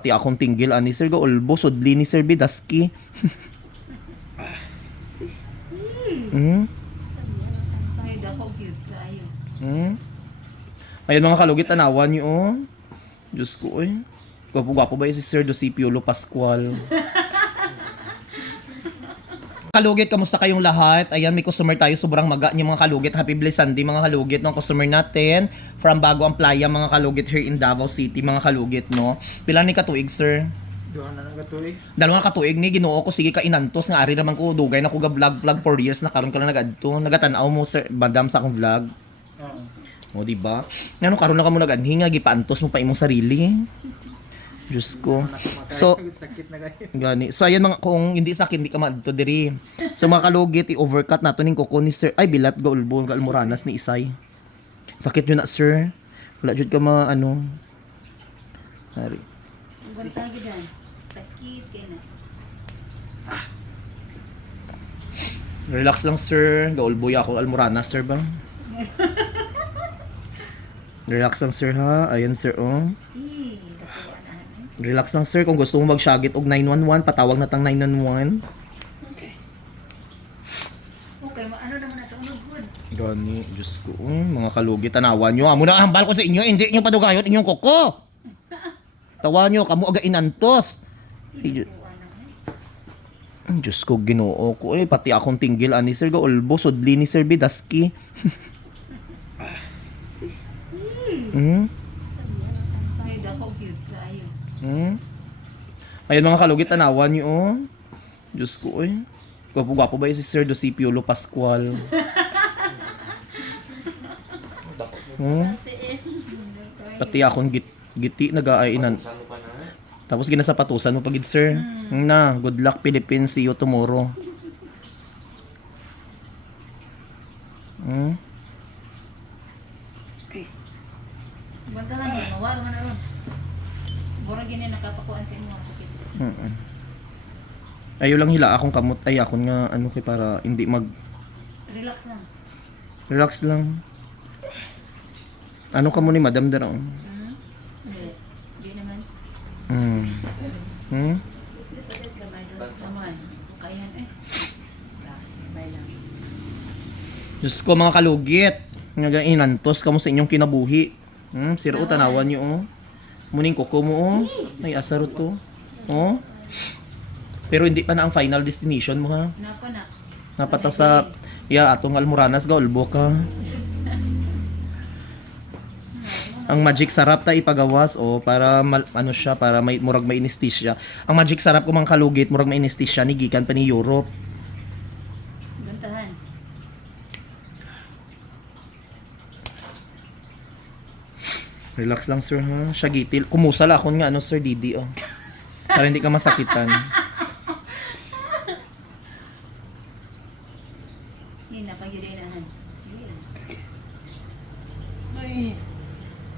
Ti akong tinggil ani sir ga ulbo sudli ni Sir Bidaski. Ay, dako cute tayo. Ayun mga kalugit, tanawan niyo oh. Diyos ko eh. Gwapo-gwapo ba si Sir Dosipiolo Pascual? Kalugit, kamusta kayong lahat? Ayan, may customer tayo, sobrang maga niyo mga kalugit. Happy Blessed Sunday mga kalugit ng customer natin. From Bago ang Playa mga kalugit here in Davao City mga kalugit, no? Pila ni katuig, sir? Doon na katuig. Dalawa na katuig ni Ginoo ko, sige ka inantos nga ari naman ko dugay na ko ga vlog 4 years na karon ka lang nagadto. Nagatanaw mo sir, madam sa akong vlog. Oo. O di ba? Ngano karon na ka mo naganhi nga gipaantos mo pa imong sarili. Diyos ko. So, sakit na kayo. gani. So ayan mga kung hindi sakit hindi ka madto diri. So mga kalugit i-overcut nato ning kuko ni sir. Ay bilat ga ulbo ga almoranas ni Isay. Sakit yun na sir. Wala jud ka ano. Hari. Ang ganda gidan. Sakit kay na. Relax lang sir. Ga ulbo ya ako almoranas sir ba? Relax lang sir ha. Ayan sir oh. Relax lang sir, kung gusto mo mag-shagit og 911, patawag na tang 911. Okay. Okay, ano naman na sa unod good? Gani, Diyos ko, mga kalugit, tanawan nyo. Amo na hambal ko sa inyo, hindi nyo padugayon inyong kuko. Tawa nyo, kamo aga inantos. Diyos ko, Ginoo ko, pati akong tinggil, ani sir, ga ulbo, sudli ni Sir Bidaski. Ay, dako cute tayo. Ayun mga kalugit, tanawan nyo, oh. Diyos ko, gwapo-gwapo ba si Sir Dosipiolo Pascual? Pati akong giti nag-aainan. Tapos ginasapatusan mo pagid sir. Na, good luck Philippines, see you tomorrow. Okay. Bandahan mo, mawala man na ron. Burang gini nakapakuan sa inyo sakit. Ayo lang hila akong kamot ay akon nga ano kay para hindi mag Relax lang. relax lang. Ano ka mo ni Madam Darang? Hindi. Hindi naman. Gamay doon naman. Kayan eh. Gamay lang. Diyos ko mga kalugit. Nga inantos ka mo sa inyong kinabuhi. Siro tanawan niyo oh. Muning kuko mo oh. Ay asarot ko. Oh. Pero hindi pa na ang final destination mo ha. Napa na. Napata sa atong almoranas ga ulbo ka. Ang magic sarap ta ipagawas para ano siya para may murag may anesthesia. Ang magic sarap ko mga kalugit murag may anesthesia ni gikan pa ni Europe. Bantahan. Relax lang sir ha. Siyagitil. Kumusala akon nga ano sir Didi oh. Para hindi ka masakitan. Yun na, pag-irinahan. Yun.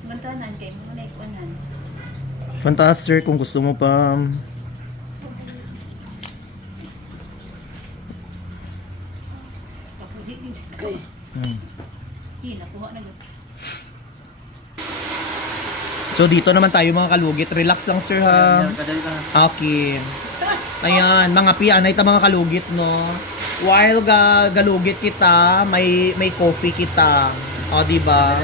Bantahanan kay mo na ikuanan. Fantastic kung gusto mo pa. Kapulit din siya ko. Yun, nakuha na yun. So dito naman tayo mga kalugit. Relax lang sir ha. Okay. Ayan, mga pianay ta mga kalugit no. While galugit kita, may coffee kita. O di ba?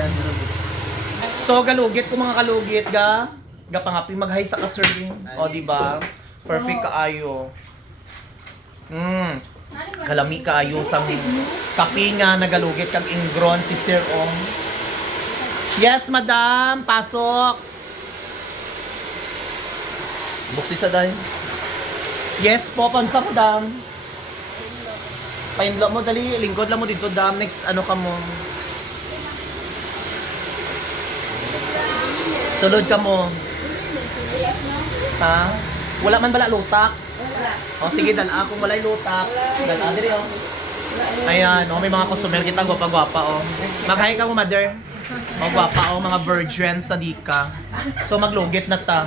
So galugit ko mga kalugit pangapi mag-hi sa ka-serving. O di ba? Perfect kaayo. Kalami kaayo sa kape nga nagalugit kag ingron si Sir Ong. Yes, madam, pasok. Buksi sa dahil. Yes po, pansa madam. Painlo mo dali, lingkod lang mo dito, dam. Next, ano ka mo? Sulod ka mo. Ha? Wala man bala lutak? Wala. O sige, dala kung wala'y lutak. Dala, dali o. Ayan, may mga customer kita, gwapa-gwapa o. Mag-hi ka mo, mother. O, gwapa o, mga virgins sa dika. So, maglugit na ta.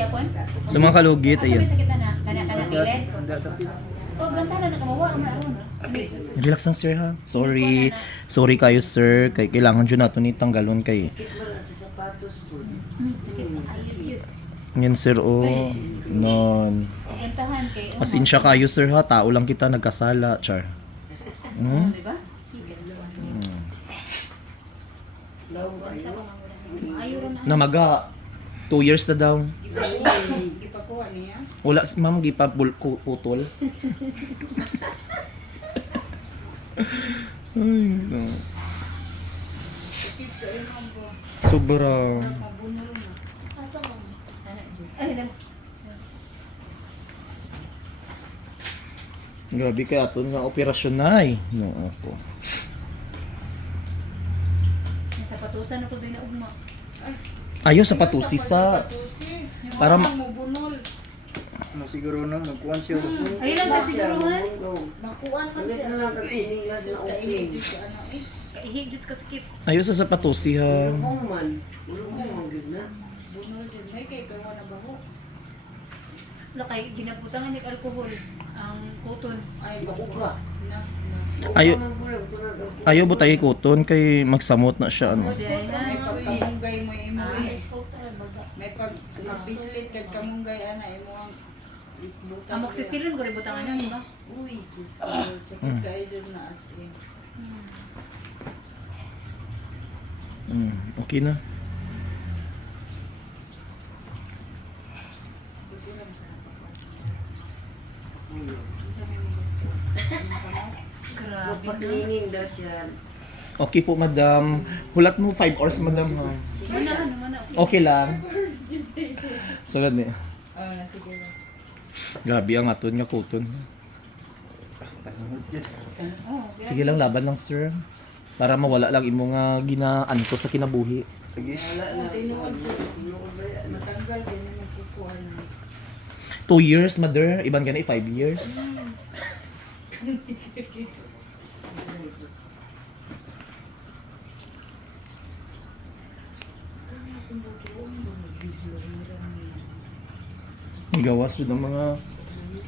Yapon? So, mga kalugit, Sabi ayun. sa kita na, kana kilid. O, bantahan na nakawawa naman aron. Relax lang sir ha. Sorry. Sorry kayo sir. Kailangan dyan nato ni tanggalon kay. Sakit pa kayo. Yan sir, oh. Non. Gantahan kay Pasensya kayo sir ha, tao lang kita nagkasala, char. Hmm? Di ba? Sige. Ayaw rin na. Namaga, 2 years na daw. Ipakuha niya. Wala si ma'am, gipa putol. Ay, no. Sobra. Ay, lang. Grabe kaya ito nga operasyon na eh. No, ako. Sa patusan ako ba na ugma? Ayaw sa patusi sa... Para ma- Ano siguro na, magkuhan siya. Ay lang sa siguruhan. Makuan ka siya. Kaihig Diyos ka sakit. Ayaw sa patusi ha. May kay kawa na baho. Wala kay ginabutangan ng alcohol. Ang cotton. Ay bakuga. Ayaw... Ayaw butay kuton kay magsamot na siya ano. Dahil May na. pagkamunggay mo imo. May pagbislit kag kamunggay ana imo ang Ang magsisirin ko rin butangan yun, di ba? Uy, Diyos ko. Sakit kayo dun na as in. Okay na. Grabe na. Paklinin daw siya. Okay po madam. Hulat mo 5 hours madam ha. Manahan naman na. Okay lang. Sulod ni. Sige. Grabe ang aton nga kuton. Oh, Sige lang, laban lang sir. Para mawala lang imo nga ginaanto sa kinabuhi. Sige. Wala na. Tinuod ko. Matanggal din naman kukuha na. 2 years, mother. Iban ka na 5 years. Gawas doon ng mga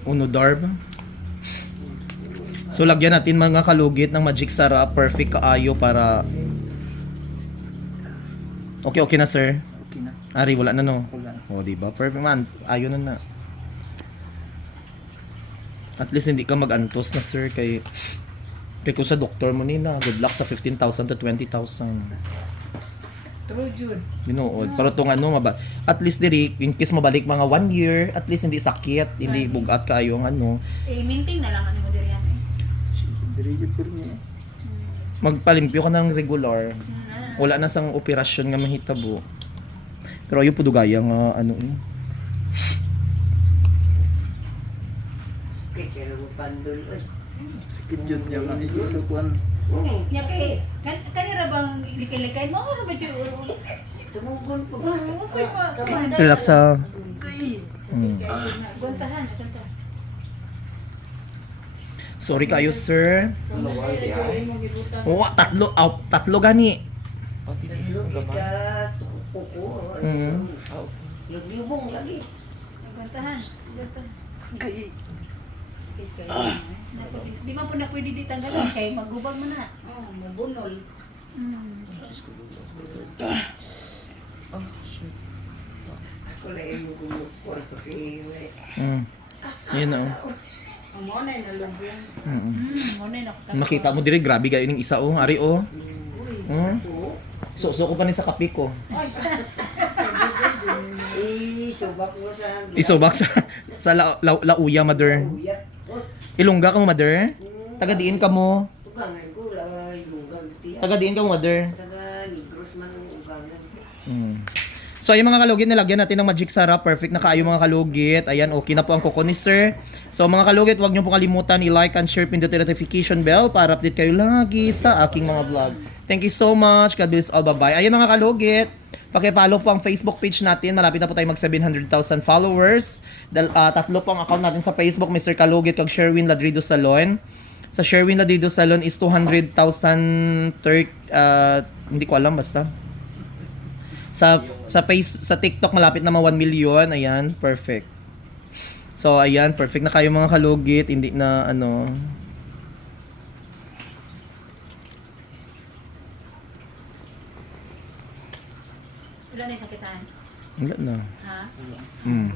unodar ba? So lagyan natin mga kalugit ng Magic Sarap. Perfect kaayo para... Okay na sir. Okay na. Ari, wala na no? Wala na. O, diba? Perfect man. Ayo na. At least hindi ka mag-antos na sir kay kung sa doktor mo nina, good luck sa 15,000 to 20,000. True, June. Binuod. Pero itong ano, at least diri, in case mabalik mga 1 year, at least hindi sakit, hindi bugat kayo ang ano. Eh, maintain na lang ano mo diri yan eh. Dirigid ko rin niya. Magpalimpyo ka ng regular. Wala na sang operasyon nga mahitabo. Pero ayo pudugaya nga ano eh. Sakit yun niya nga ito sa kuhan. Nya kay kanira bang likay-likay mo ano ba June? Sumugon po. Okay pa. Relax sa... Guntahan, guntahan. Sorry kayo sir. Imo gibutan. Oo, tatlo gani. Mm. Naglubong lagi. Guntahan. Guntahan. Sakit kayo. Di man po na pwede ditanggalan kay magubag mo na. Oh, mabunol. Ako lang yung gumukor ko kayo eh. Yun na oh. Ang mga na nalubong. Muna na ako. Makita mo dire grabe gayo ning isa oh, ari oh. Uy, Oh. So ko pa ni sa kape ko. subak mo sa Isobak sa lauya mother. uyak. Ilongga ka mo mother? Taga diin ka mo. Ugangan ko lang yung ganti. Taga diin ka mo mother. Taga Negros man ang ugangan. So ayun mga kalugit, nilagyan natin ng Magic Sarap. Perfect na kaayo mga kalugit. Ayan, okay na po ang kuko ni sir. So mga kalugit, huwag niyo po kalimutan i-like and share, pindutin notification bell para update kayo lagi sa aking mga vlog. Thank you so much. God bless all. Bye-bye. Ayun mga kalugit, paki-follow po ang Facebook page natin. Malapit na po tayo mag 700,000 followers. Tatlo po ang account natin sa Facebook, Mr. Kalugit kag Sherwin Ladrido Salon. Sa Sherwin Ladrido Salon is 200,000 hindi ko alam basta. Sa TikTok malapit na 1 million. Ayan, perfect. So ayan, perfect na kayo mga kalugit, hindi na ano. Wala na yung sakitan. Wala na. Ha?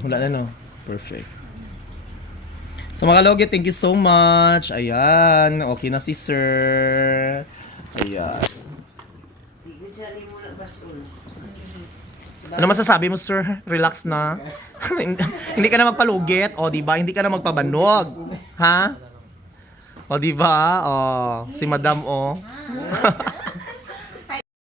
Wala na no. Perfect. So mga kalugit, thank you so much. Ayan, okay na si sir. Ayan. Ano masasabi mo, sir? Relax na. Hindi ka na magpalugit. O, di ba? Hindi ka na magpabanog. Ha? O, di ba? O, si madam, o.